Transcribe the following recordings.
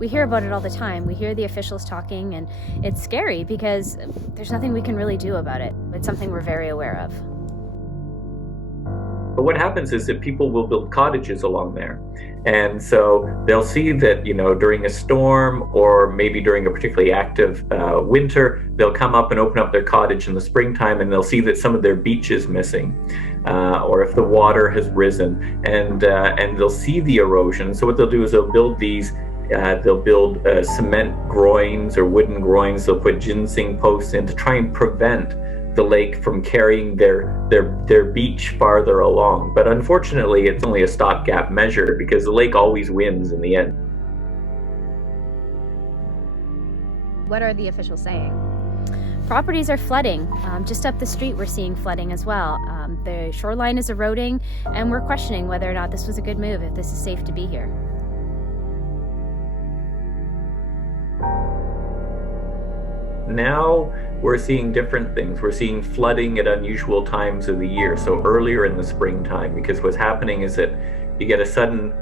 we hear about it all the time. We hear the officials talking, and it's scary because there's nothing we can really do about it. It's something we're very aware of. But what happens is that people will build cottages along there. And so they'll see that, during a storm or maybe during a particularly active winter, they'll come up and open up their cottage in the springtime, and they'll see that some of their beach is missing, or if the water has risen, and they'll see the erosion. So what they'll do is they'll build these cement groins or wooden groins. They'll put ginseng posts in to try and prevent the lake from carrying their beach farther along. But unfortunately, it's only a stopgap measure because the lake always wins in the end. What are the officials saying? Properties are flooding. Just up the street, we're seeing flooding as well. The shoreline is eroding, and we're questioning whether or not this was a good move, if this is safe to be here. Now we're seeing different things. We're seeing flooding at unusual times of the year, so earlier in the springtime, because what's happening is that you get a sudden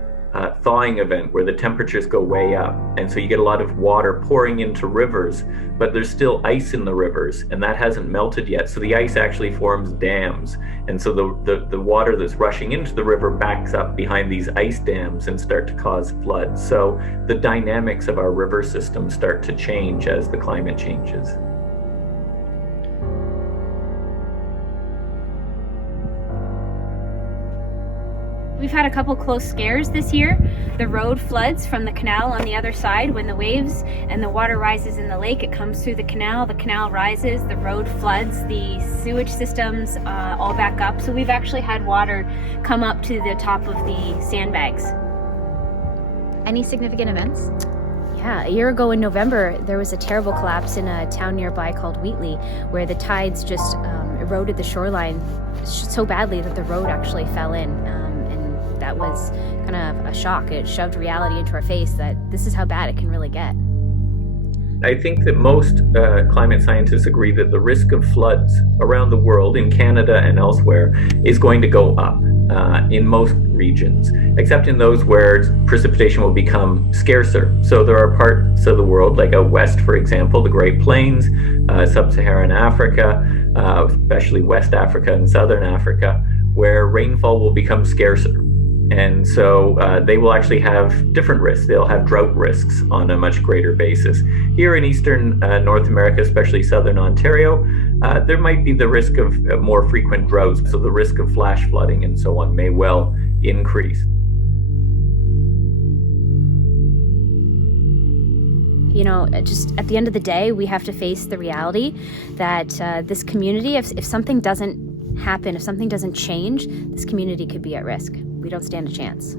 thawing event where the temperatures go way up, and so you get a lot of water pouring into rivers, but there's still ice in the rivers, and that hasn't melted yet, so the ice actually forms dams, and so the water that's rushing into the river backs up behind these ice dams and start to cause floods. So the dynamics of our river system start to change as the climate changes. We've had a couple close scares this year. The road floods from the canal on the other side. When the waves and the water rises in the lake, it comes through the canal rises, the road floods, the sewage systems all back up. So we've actually had water come up to the top of the sandbags. Any significant events? Yeah, a year ago in November, there was a terrible collapse in a town nearby called Wheatley, where the tides just eroded the shoreline so badly that the road actually fell in. That was kind of a shock. It shoved reality into our face that this is how bad it can really get. I think that most climate scientists agree that the risk of floods around the world, in Canada and elsewhere, is going to go up in most regions, except in those where precipitation will become scarcer. So there are parts of the world, like out west, for example, the Great Plains, sub-Saharan Africa, especially West Africa and Southern Africa, where rainfall will become scarcer. And so they will actually have different risks. They'll have drought risks on a much greater basis. Here in Eastern North America, especially Southern Ontario, there might be the risk of more frequent droughts. So the risk of flash flooding and so on may well increase. Just at the end of the day, we have to face the reality that this community, if something doesn't happen, if something doesn't change, this community could be at risk. We don't stand a chance.